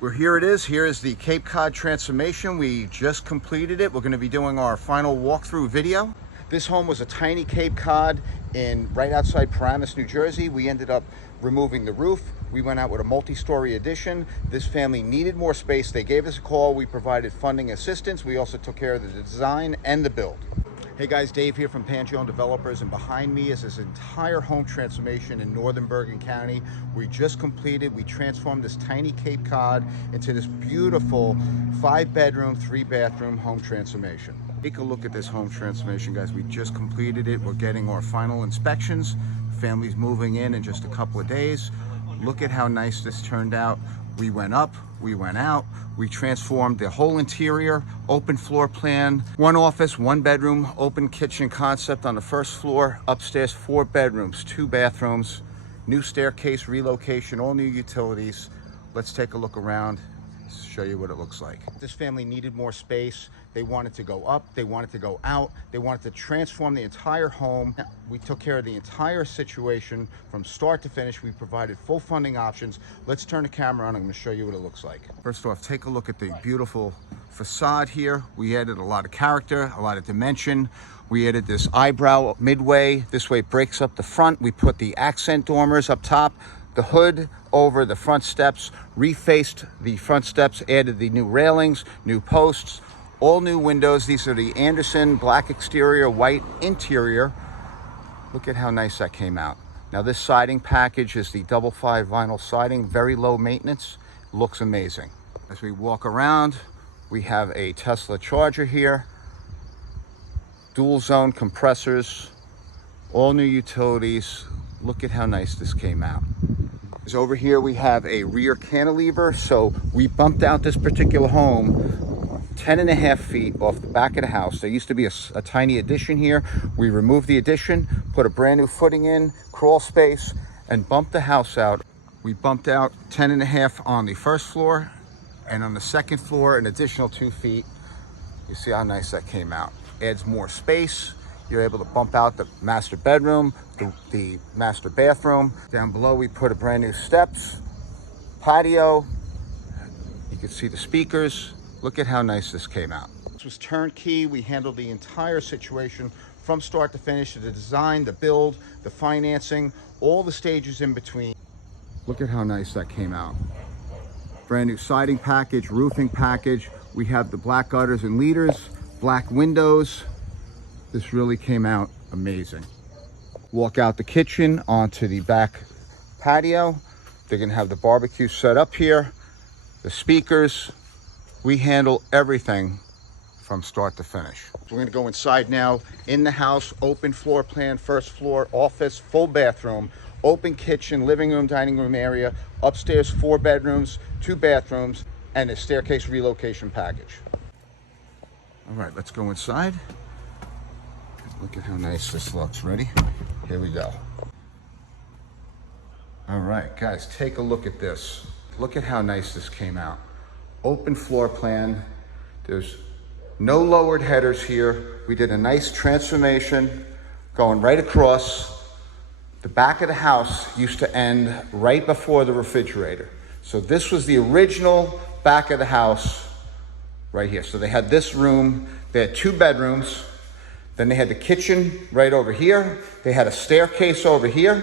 Here it is. Here is the Cape Cod transformation. We just completed it. We're going to be doing our final walkthrough video. This home was a tiny Cape Cod right outside Paramus, New Jersey. We ended up removing the roof. We went out with a multi-story addition. This family needed more space. They gave us a call. We provided funding assistance. We also took care of the design and the build. Hey guys, Dave here from Pangione Developers, and behind me is this entire home transformation in northern Bergen County. We just completed. We transformed this tiny Cape Cod into this beautiful 5-bedroom, 3-bathroom home transformation. Take a look at this home transformation, guys. We just completed it. We're getting our final inspections. Family's moving in just a couple of days. Look at how nice this turned out. We went up, we went out, we transformed the whole interior, open floor plan, 1 office, 1 bedroom, open kitchen concept on the first floor, upstairs 4 bedrooms, 2 bathrooms, new staircase relocation, all new utilities. Let's take a look around, show you what it looks like. This family needed more space. They wanted to go up, they wanted to go out, they wanted to transform the entire home. We took care of the entire situation from start to finish. We provided full funding options. Let's turn the camera on. I'm going to show you what it looks like. First off, take a look at the beautiful facade here. We added a lot of character, a lot of dimension. We added this eyebrow midway. This way it breaks up the front. We put the accent dormers up top, the hood over the front steps, refaced the front steps, added the new railings, new posts, all new windows. These are the Anderson black exterior, white interior. Look at how nice that came out. Now this siding package is the 5/5 vinyl siding, very low maintenance, looks amazing. As we walk around, we have a Tesla charger here, dual zone compressors, all new utilities. Look at how nice this came out. Over here we have a rear cantilever, so we bumped out this particular home 10.5 feet off the back of the house. There used to be a tiny addition here. We removed the addition, put a brand new footing in, crawl space, and bumped the house out. We bumped out 10.5 on the first floor, and on the second floor an additional 2 feet. You see how nice that came out. Adds more space. You're able to bump out the master bedroom, the master bathroom. Down below we put a brand new steps, patio. You can see the speakers. Look at how nice this came out. This was turnkey. We handled the entire situation from start to finish, the design, the build, the financing, all the stages in between. Look at how nice that came out. Brand new siding package, roofing package. We have the black gutters and leaders, black windows. This really came out amazing. Walk out the kitchen onto the back patio. They're gonna have the barbecue set up here, the speakers. We handle everything from start to finish. We're gonna go inside now. In the house, open floor plan, first floor, office, full bathroom, open kitchen, living room, dining room area, upstairs 4 bedrooms, 2 bathrooms, and a staircase relocation package. All right, let's go inside. Look at how nice this looks. Ready? Here we go. All right, guys, take a look at this. Look at how nice this came out. Open floor plan. There's no lowered headers here. We did a nice transformation going right across. The back of the house used to end right before the refrigerator. So this was the original back of the house right here. So they had this room. They had 2 bedrooms. Then they had the kitchen right over here. They had a staircase over here.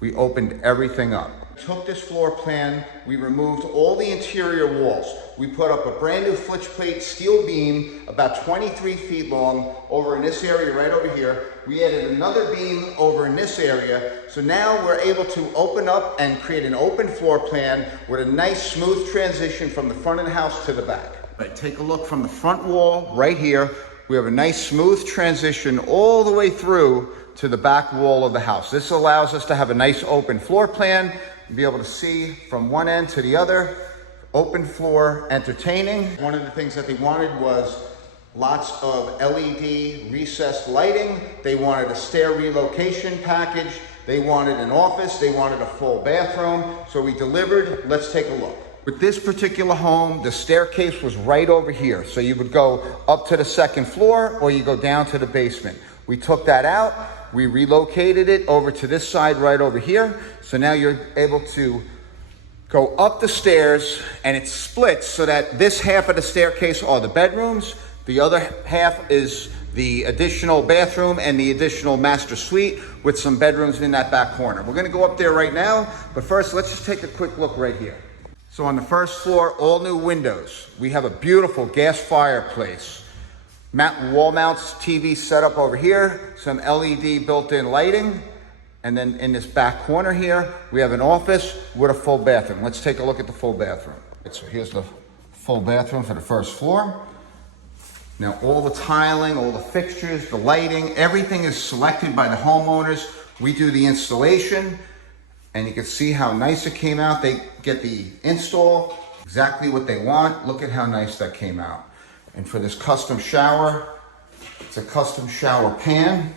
We opened everything up. Took this floor plan, we removed all the interior walls. We put up a brand new flitch plate steel beam about 23 feet long over in this area right over here. We added another beam over in this area. So now we're able to open up and create an open floor plan with a nice smooth transition from the front of the house to the back. Right, take a look from the front wall right here. We have a nice smooth transition all the way through to the back wall of the house. This allows us to have a nice open floor plan, be able to see from one end to the other, open floor entertaining. One of the things that they wanted was lots of LED recessed lighting. They wanted a stair relocation package. They wanted an office. They wanted a full bathroom. So we delivered. Let's take a look. With this particular home, the staircase was right over here. So you would go up to the second floor or you go down to the basement. We took that out. We relocated it over to this side right over here. So now you're able to Go up the stairs, and it splits so that this half of the staircase are the bedrooms. The other half is the additional bathroom and the additional master suite with some bedrooms in that back corner. We're gonna go up there right now, but first let's just take a quick look right here. So on the first floor, all new windows. We have a beautiful gas fireplace. Wall mounts TV setup over here, some LED built-in lighting. And then in this back corner here, we have an office with a full bathroom. Let's take a look at the full bathroom. So here's the full bathroom for the first floor. Now all the tiling, all the fixtures, the lighting, everything is selected by the homeowners. We do the installation, and you can see how nice it came out. They get the install, exactly what they want. Look at how nice that came out. And for this custom shower, it's a custom shower pan.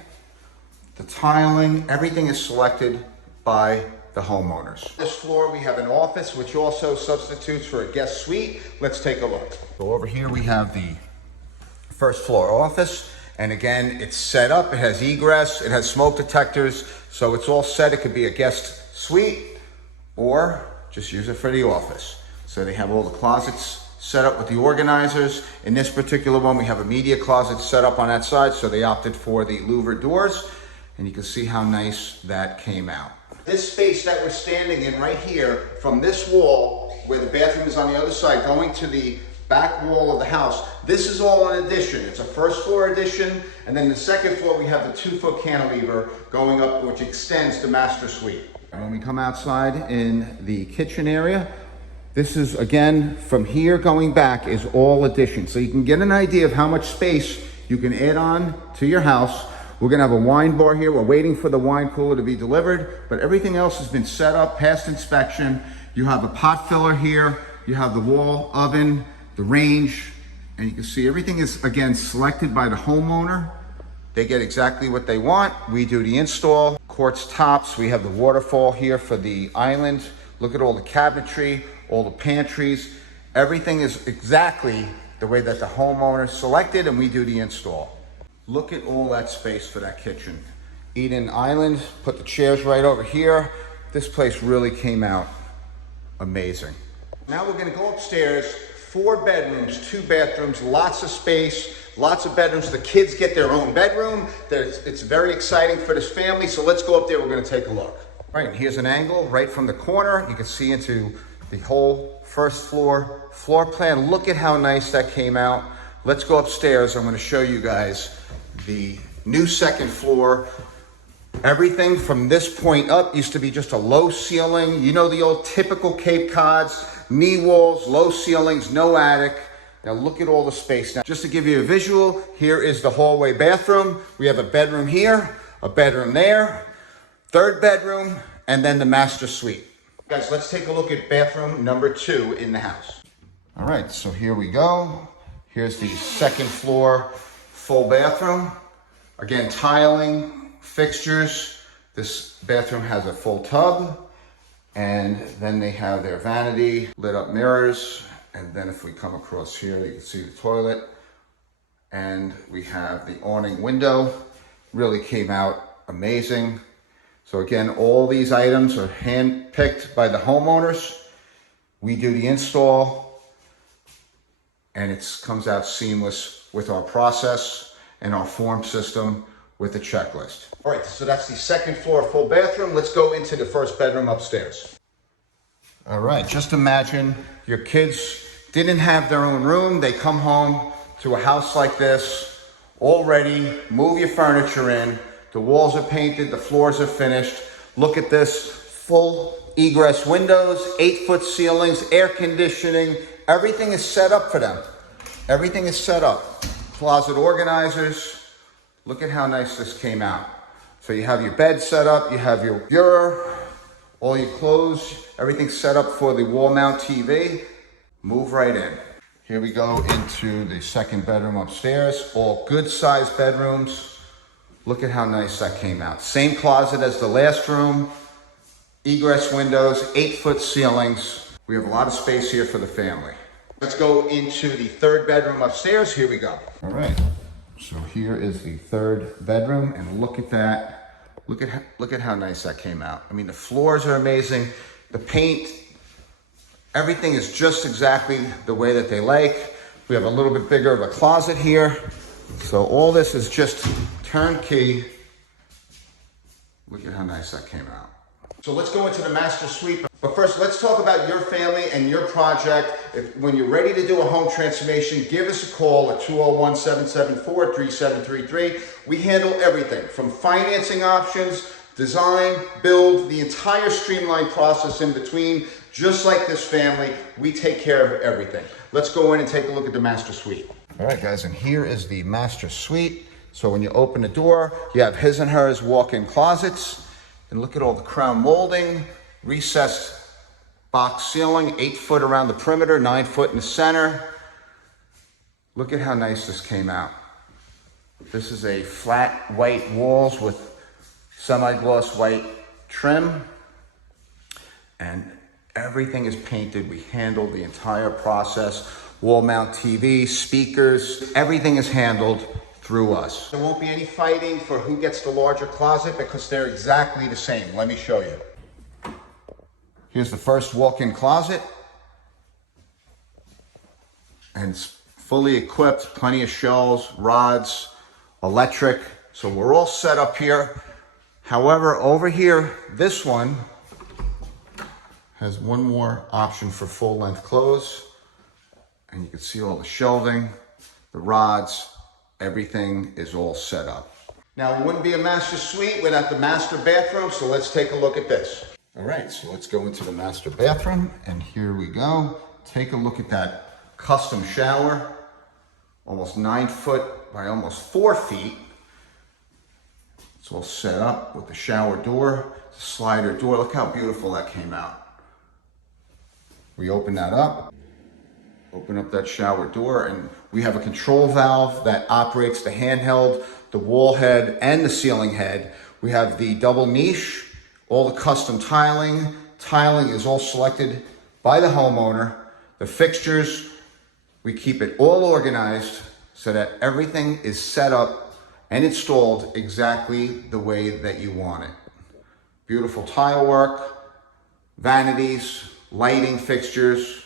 The tiling, everything is selected by the homeowners. This floor, we have an office, which also substitutes for a guest suite. Let's take a look. So over here, we have the first floor office. And again, it's set up. It has egress, it has smoke detectors. So it's all set. It could be a guest suite or just use it for the office. So they have all the closets set up with the organizers. In this particular one, we have a media closet set up on that side. So they opted for the louver doors. And you can see how nice that came out. This space that we're standing in right here, from this wall, where the bathroom is on the other side, going to the back wall of the house, this is all an addition. It's a first floor addition, and then the second floor, we have the 2-foot cantilever going up, which extends the master suite. And when we come outside in the kitchen area, this is, again, from here going back is all addition. So you can get an idea of how much space you can add on to your house. We're gonna have a wine bar here. We're waiting for the wine cooler to be delivered, but everything else has been set up, past inspection. You have a pot filler here. You have the wall oven, the range, and you can see everything is, again, selected by the homeowner. They get exactly what they want. We do the install. Quartz tops. We have the waterfall here for the island. Look at all the cabinetry, all the pantries. Everything is exactly the way that the homeowner selected, and we do the install. Look at all that space for that kitchen. Eden Island, put the chairs right over here. This place really came out amazing. Now we're gonna go upstairs, 4 bedrooms, 2 bathrooms, lots of space, lots of bedrooms. The kids get their own bedroom. It's very exciting for this family, so let's go up there, we're gonna take a look. All right, here's an angle right from the corner. You can see into the whole first floor plan. Look at how nice that came out. Let's go upstairs. I'm gonna show you guys the new second floor. Everything from this point up used to be just a low ceiling. You know the old typical Cape Cods, knee walls, low ceilings, no attic. Now look at all the space. Now just to give you a visual, here is the hallway bathroom. We have a bedroom here, a bedroom there, 3rd bedroom, and then the master suite. Guys, let's take a look at bathroom number 2 in the house. All right, so here we go. Here's the 2nd floor full bathroom. Again, tiling, fixtures. This bathroom has a full tub, and then they have their vanity, lit up mirrors, and then if we come across here, you can see the toilet, and we have the awning window. Really came out amazing. So again, all these items are hand-picked by the homeowners. We do the install, and it comes out seamless with our process and our form system with the checklist. All right, so that's the 2nd floor full bathroom. Let's go into the 1st bedroom upstairs. All right, just imagine your kids didn't have their own room. They come home to a house like this, all ready, move your furniture in. The walls are painted, the floors are finished. Look at this, full egress windows, 8-foot ceilings, air conditioning. Everything is set up for them. Everything is set up. Closet organizers. Look at how nice this came out. So you have your bed set up, you have your bureau, all your clothes, everything's set up for the wall mount TV. Move right in. Here we go into the 2nd bedroom upstairs. All good sized bedrooms. Look at how nice that came out. Same closet as the last room. Egress windows, 8-foot ceilings. We have a lot of space here for the family. Let's go into the 3rd bedroom upstairs. Here we go. All right. So here is the 3rd bedroom, and look at that. Look at how nice that came out. I mean, the floors are amazing. The paint, Everything is just exactly the way that they like. We have a little bit bigger of a closet here. So all this is just turnkey. Look at how nice that came out. So let's go into the master suite. But first, let's talk about your family and your project. When you're ready to do a home transformation, give us a call at 201-774-3733. We handle everything from financing options, design, build, the entire streamlined process in between. Just like this family, we take care of everything. Let's go in and take a look at the master suite. All right, guys, and here is the master suite. So when you open the door, you have his and hers walk-in closets. And look at all the crown molding, recessed box ceiling, 8 foot around the perimeter, 9 foot in the center. Look at how nice this came out. This is a flat white walls with semi-gloss white trim. And everything is painted. We handled the entire process. Wall mount TV, speakers, everything is handled through us. There won't be any fighting for who gets the larger closet because they're exactly the same. Let me show you. Here's the first walk-in closet. And it's fully equipped, plenty of shelves, rods, electric. So we're all set up here. However, over here, this one has one more option for full-length clothes. And you can see all the shelving, the rods, everything is all set up. Now, it wouldn't be a master suite without the master bathroom, so let's take a look at this. All right, so let's go into the master bathroom, and here we go. Take a look at that custom shower, almost 9 foot by almost 4 feet. It's all set up with the shower door, the slider door. Look how beautiful that came out. We open that up. Open up that shower door, and we have a control valve that operates the handheld, the wall head, and the ceiling head. We have the double niche, all the custom tiling. Tiling is all selected by the homeowner. The fixtures, we keep it all organized so that everything is set up and installed exactly the way that you want it. Beautiful tile work, vanities, lighting fixtures,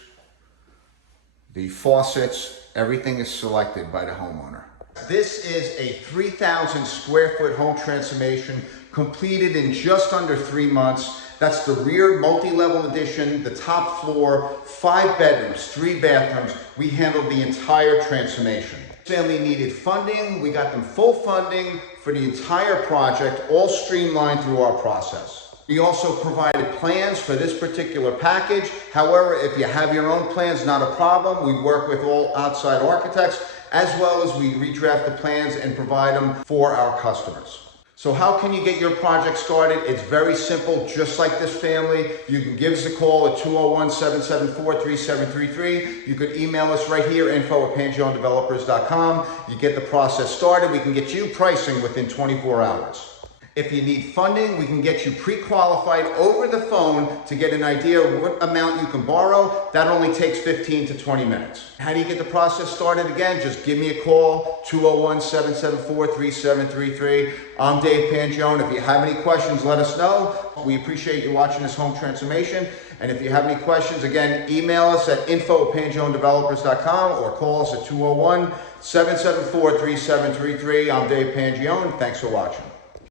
the faucets, everything is selected by the homeowner. This is a 3,000 square foot home transformation completed in just under 3 months. That's the rear multi-level addition, the top floor, 5 bedrooms, 3 bathrooms. We handled the entire transformation. Family needed funding. We got them full funding for the entire project, all streamlined through our process. We also provided plans for this particular package. However, if you have your own plans, not a problem. We work with all outside architects, as well as we redraft the plans and provide them for our customers. So how can you get your project started? It's very simple, just like this family. You can give us a call at 201-774-3733. You could email us right here, info@pangionedevelopers.com. You get the process started. We can get you pricing within 24 hours. If you need funding, we can get you pre-qualified over the phone to get an idea of what amount you can borrow. That only takes 15 to 20 minutes. How do you get the process started? Again, just give me a call, 201-774-3733. I'm Dave Pangione. If you have any questions, let us know. We appreciate you watching this home transformation. And if you have any questions, again, email us at info@pangionedevelopers.com or call us at 201-774-3733. I'm Dave Pangione. Thanks for watching.